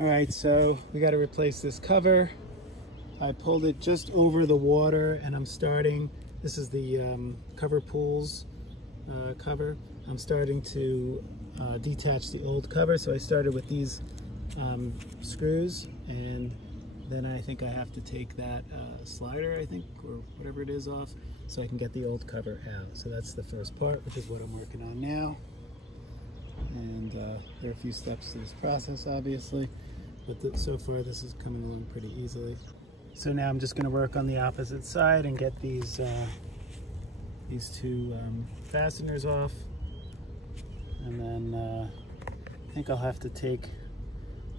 All right, so we got to replace this cover. I pulled it just over the water and I'm starting, this is the cover pools cover. I'm starting to detach the old cover. So I started with these screws, and then I think I have to take that slider, I think, or whatever it is off, so I can get the old cover out. So that's the first part, which is what I'm working on now. And there are a few steps to this process, obviously, but so far this is coming along pretty easily. So now I'm just going to work on the opposite side and get these two fasteners off, and then I think I'll have to take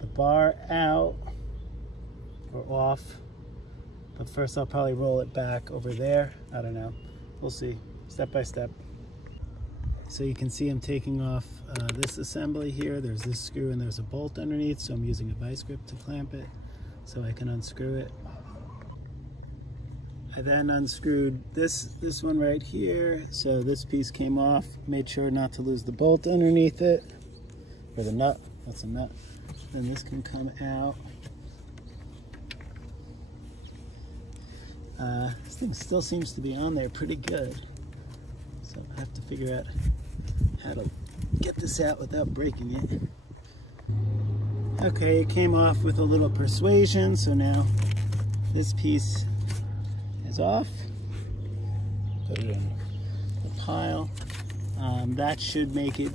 the bar out or off, but first I'll probably roll it back over there. I don't know, we'll see, step by step. So you can see I'm taking off this assembly here. There's this screw and there's a bolt underneath, so I'm using a vice grip to clamp it so I can unscrew it. I then unscrewed this one right here, so this piece came off. Made sure not to lose the bolt underneath it, or the nut. That's a nut. Then this can come out. This thing still seems to be on there pretty good, so I have to figure out how to get this out without breaking it. Okay, it came off with a little persuasion, so now this piece is off. Put it in the pile. That should make it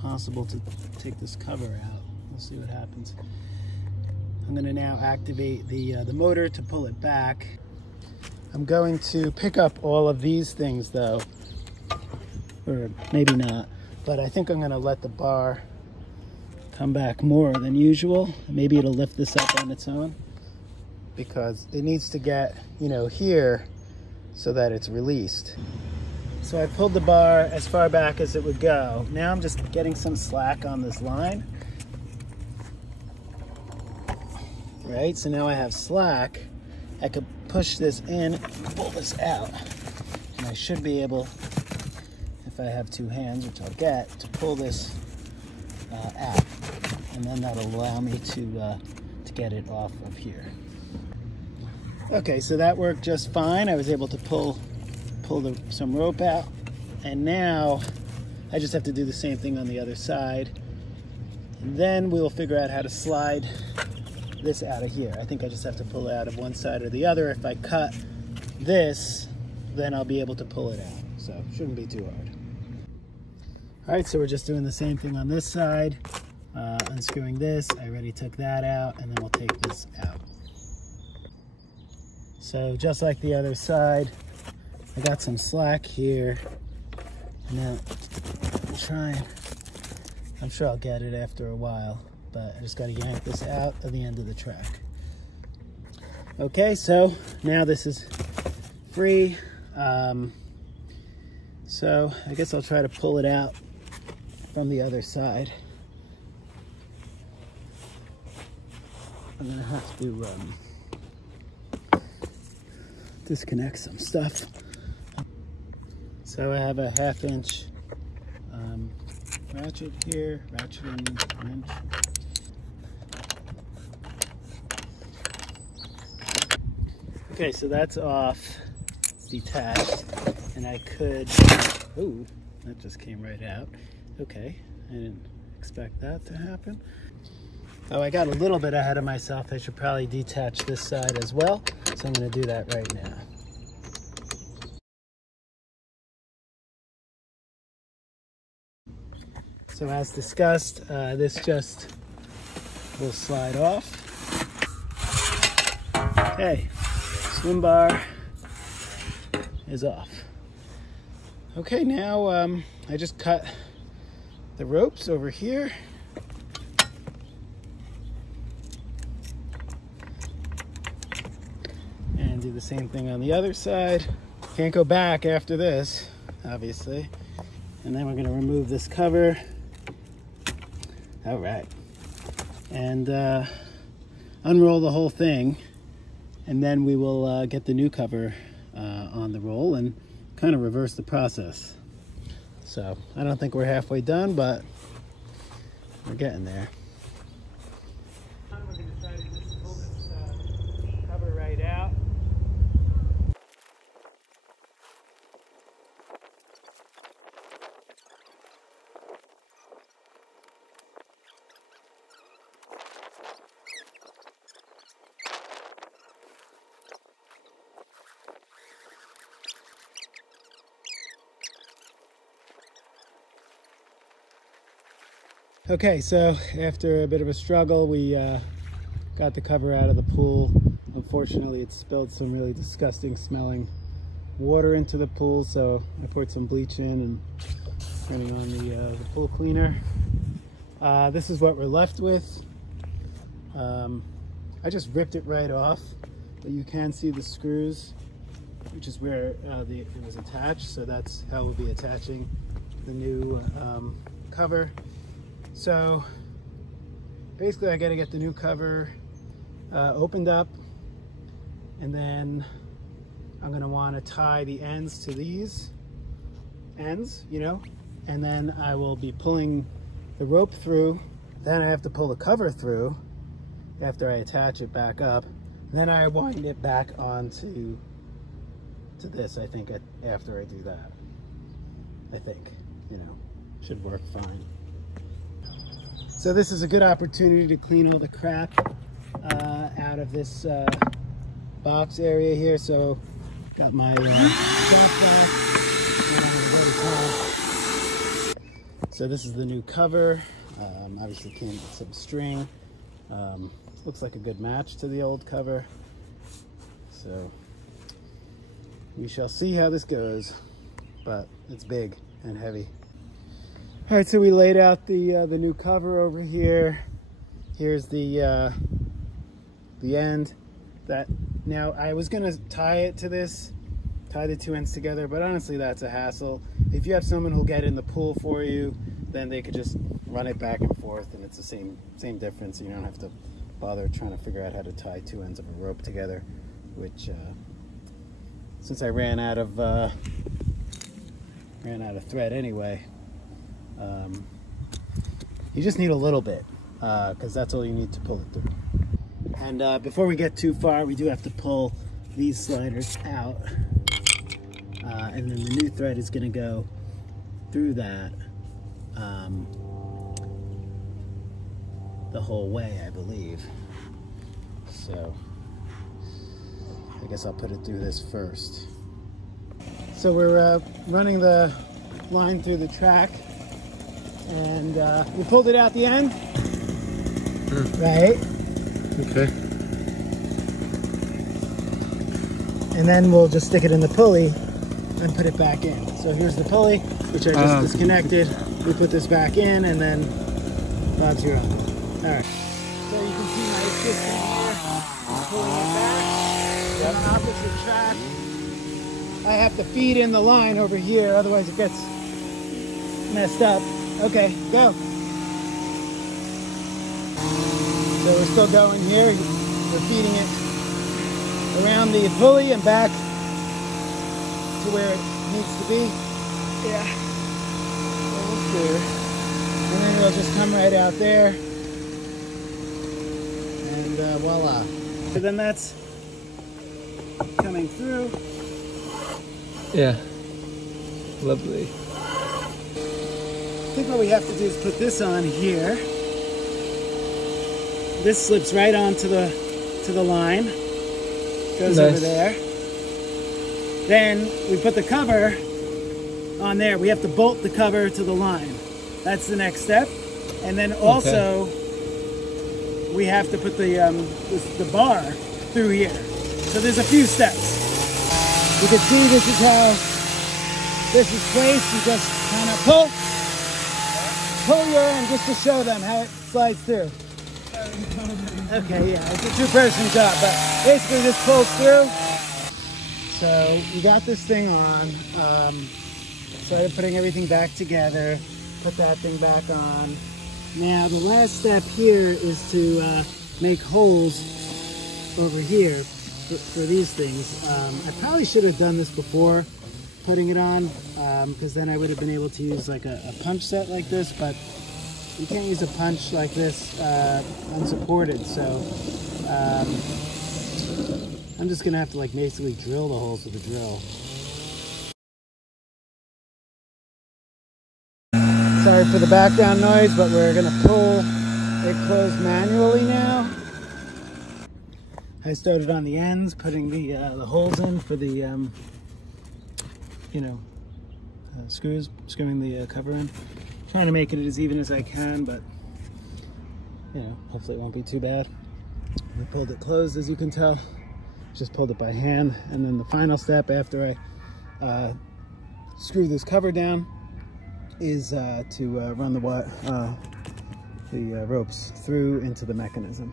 possible to take this cover out. We'll see what happens. I'm going to now activate the motor to pull it back. I'm going to pick up all of these things though, or maybe not, but I think I'm going to let the bar come back more than usual. Maybe it'll lift this up on its own, because it needs to get, you know, here so that it's released. So I pulled the bar as far back as it would go. Now I'm just getting some slack on this line. Right, so now I have slack. I could push this in and pull this out. And I should be able, if I have two hands, which I'll get, to pull this out. And then that'll allow me to get it off of here. Okay, so that worked just fine. I was able to pull some rope out, and now I just have to do the same thing on the other side, and then we'll figure out how to slide this out of here. I think I just have to pull it out of one side or the other. If I cut this, then I'll be able to pull it out, so it shouldn't be too hard. All right, so we're just doing the same thing on this side, unscrewing this. I already took that out, and then we'll take this out. So just like the other side, I got some slack here. And now I'm sure I'll get it after a while, but I just got to yank this out of the end of the track. Okay, so now this is free. So I guess I'll try to pull it out from the other side. I'm gonna have to disconnect some stuff. So I have a 1/2 inch ratchet here, ratchet and wrench. Okay, so that's off, it's detached, and I could, ooh, that just came right out. Okay, I didn't expect that to happen. Oh, I got a little bit ahead of myself. I should probably detach this side as well. So I'm going to do that right now. So as discussed, this just will slide off. Okay, swim bar is off. Okay, now I just cut the ropes over here. And do the same thing on the other side. Can't go back after this, obviously. And then we're going to remove this cover. All right. And unroll the whole thing. And then we will get the new cover on the roll and kind of reverse the process. So I don't think we're halfway done, but we're getting there. Okay, so after a bit of a struggle, we got the cover out of the pool. Unfortunately, it spilled some really disgusting smelling water into the pool, so I poured some bleach in and turning on the pool cleaner. This is what we're left with. I just ripped it right off, but you can see the screws, which is where it was attached, so that's how we'll be attaching the new cover. So basically I got to get the new cover opened up, and then I'm going to want to tie the ends to these ends, you know, and then I will be pulling the rope through. Then I have to pull the cover through after I attach it back up. Then I wind it back onto this, I think, after I do that. I think, you know, should work fine. So this is a good opportunity to clean all the crap out of this box area here. So got my so this is the new cover. Obviously came with some string. Looks like a good match to the old cover. So we shall see how this goes, but it's big and heavy. All right, so we laid out the new cover over here. Here's the end. That now I was gonna tie it to this, tie the two ends together, but honestly that's a hassle. If you have someone who'll get in the pool for you, then they could just run it back and forth, and it's the same difference. You don't have to bother trying to figure out how to tie two ends of a rope together, which since I ran out of thread anyway, you just need a little bit, because that's all you need to pull it through. And before we get too far, we do have to pull these sliders out, and then the new thread is going to go through that the whole way, I believe. So I guess I'll put it through this first. So we're running the line through the track, and we pulled it out the end, right? Okay. And then we'll just stick it in the pulley and put it back in. So here's the pulley, which I just disconnected. We put this back in, and then Bob's your uncle. All right. So you can see my system here. I'm pulling it back. On the opposite track. I have to feed in the line over here, otherwise it gets messed up. Okay, go. So we're still going here. We're feeding it around the pulley and back to where it needs to be. Yeah. Almost there. And then it'll just come right out there. And voila. So then that's coming through. Yeah. Lovely. I think what we have to do is put this on here. This slips right onto the line. Goes nice. over there. Then we put the cover on there. We have to bolt the cover to the line. That's the next step. And then also we have to put the bar through here. So there's a few steps. You can see this is how this is placed. You just kind of pull your end just to show them how it slides through. Okay, yeah, it's a two-person job, but basically this pulls through. So we got this thing on. Started putting everything back together. Put that thing back on. Now the last step here is to make holes over here for these things. I probably should have done this before putting it on, because then I would have been able to use like a punch set like this, but you can't use a punch like this unsupported, so I'm just gonna have to like basically drill the holes with a drill. Sorry for the background noise, but we're gonna pull it closed manually now. I started on the ends, putting the holes in for the screws, screwing the cover in. Trying to make it as even as I can, but you know, hopefully it won't be too bad. We pulled it closed, as you can tell. Just pulled it by hand. And then the final step after I screw this cover down is to run the ropes through into the mechanism.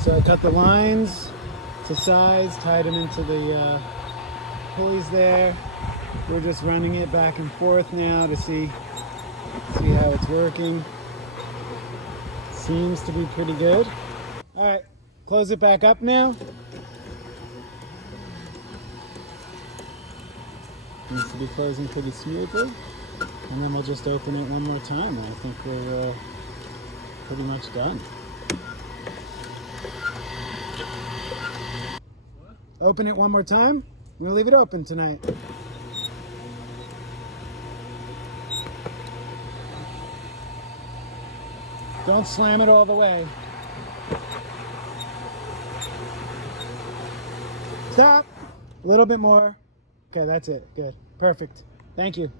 So I cut the lines to size, tied them into the pulleys there. We're just running it back and forth now to see how it's working. Seems to be pretty good. All right, close it back up now. Needs to be closing pretty smoothly. And then we'll just open it one more time. I think we're pretty much done. Open it one more time. I'm gonna leave it open tonight. Don't slam it all the way. Stop. A little bit more. Okay, that's it. Good. Perfect. Thank you.